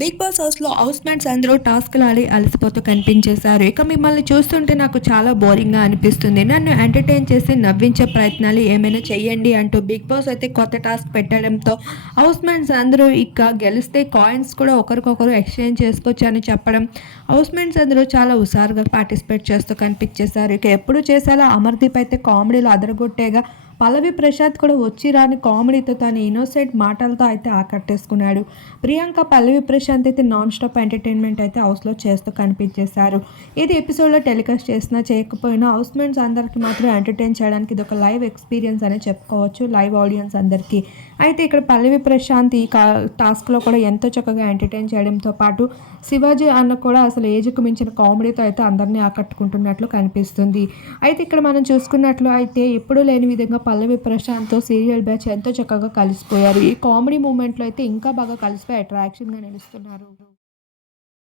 Big Boss హౌస్లో housemates అందరూ టాస్క్లు ఆడి అలసిపోతూ కనిపించేశారు. ఇక మిమ్మల్ని చూస్తుంటే నాకు చాలా బోరింగ్గా అనిపిస్తుంది. నన్ను ఎంటర్టైన్ చేసి నవ్వించే ప్రయత్నాలు ఏమైనా చేయండి అంటూ బిగ్ బాస్ అయితే కొత్త టాస్క్ పెట్టడంతో హౌస్ మేట్స్ అందరూ ఇక గెలిస్తే కాయిన్స్ కూడా ఒకరికొకరు ఎక్స్చేంజ్ చేసుకోవచ్చు అని చెప్పడం హౌస్ మేట్స్ అందరూ చాలా హుషారుగా పార్టిసిపేట్ చేస్తూ కనిపించేశారు. ఇక ఎప్పుడు చేశారో అమర్దీప్ అయితే కామెడీలో అదరగొట్టేగా పల్లవి ప్రసాద్ కూడా వచ్చి రాని కామెడీతో తన ఇన్నోసెంట్ మాటలతో అయితే ఆకట్టేసుకున్నాడు ప్రియాంక పల్లవి ప్రశాంత్ అయితే నాన్ స్టాప్ ఎంటర్టైన్మెంట్ అయితే హౌస్లో చేస్తూ కనిపించేశారు. ఇది ఎపిసోడ్లో టెలికాస్ట్ చేసినా చేయకపోయినా హౌస్ మేట్స్ అందరికీ మాత్రం ఎంటర్టైన్ చేయడానికి ఇది ఒక లైవ్ ఎక్స్పీరియన్స్ అనే చెప్పుకోవచ్చు లైవ్ ఆడియన్స్ అందరికీ. అయితే ఇక్కడ పల్లవి ప్రశాంత్ ఈ కా టాస్క్లో కూడా ఎంతో చక్కగా ఎంటర్టైన్ చేయడంతో పాటు శివాజీ అన్న కూడా అసలు ఏజ్కి మించిన కామెడీతో అయితే అందరినీ ఆకట్టుకుంటున్నట్లు కనిపిస్తుంది. అయితే ఇక్కడ మనం చూసుకున్నట్లు అయితే ఎప్పుడూ లేని విధంగా పల్లవి ప్రశాంత్తో సీరియల్ బ్యాచ్ ఎంతో చక్కగా కలిసిపోయారు. ఈ కామెడీ మూమెంట్లో అయితే ఇంకా బాగా కలిసిపోయి అట్రాక్షన్గా నిలుస్తున్నారు.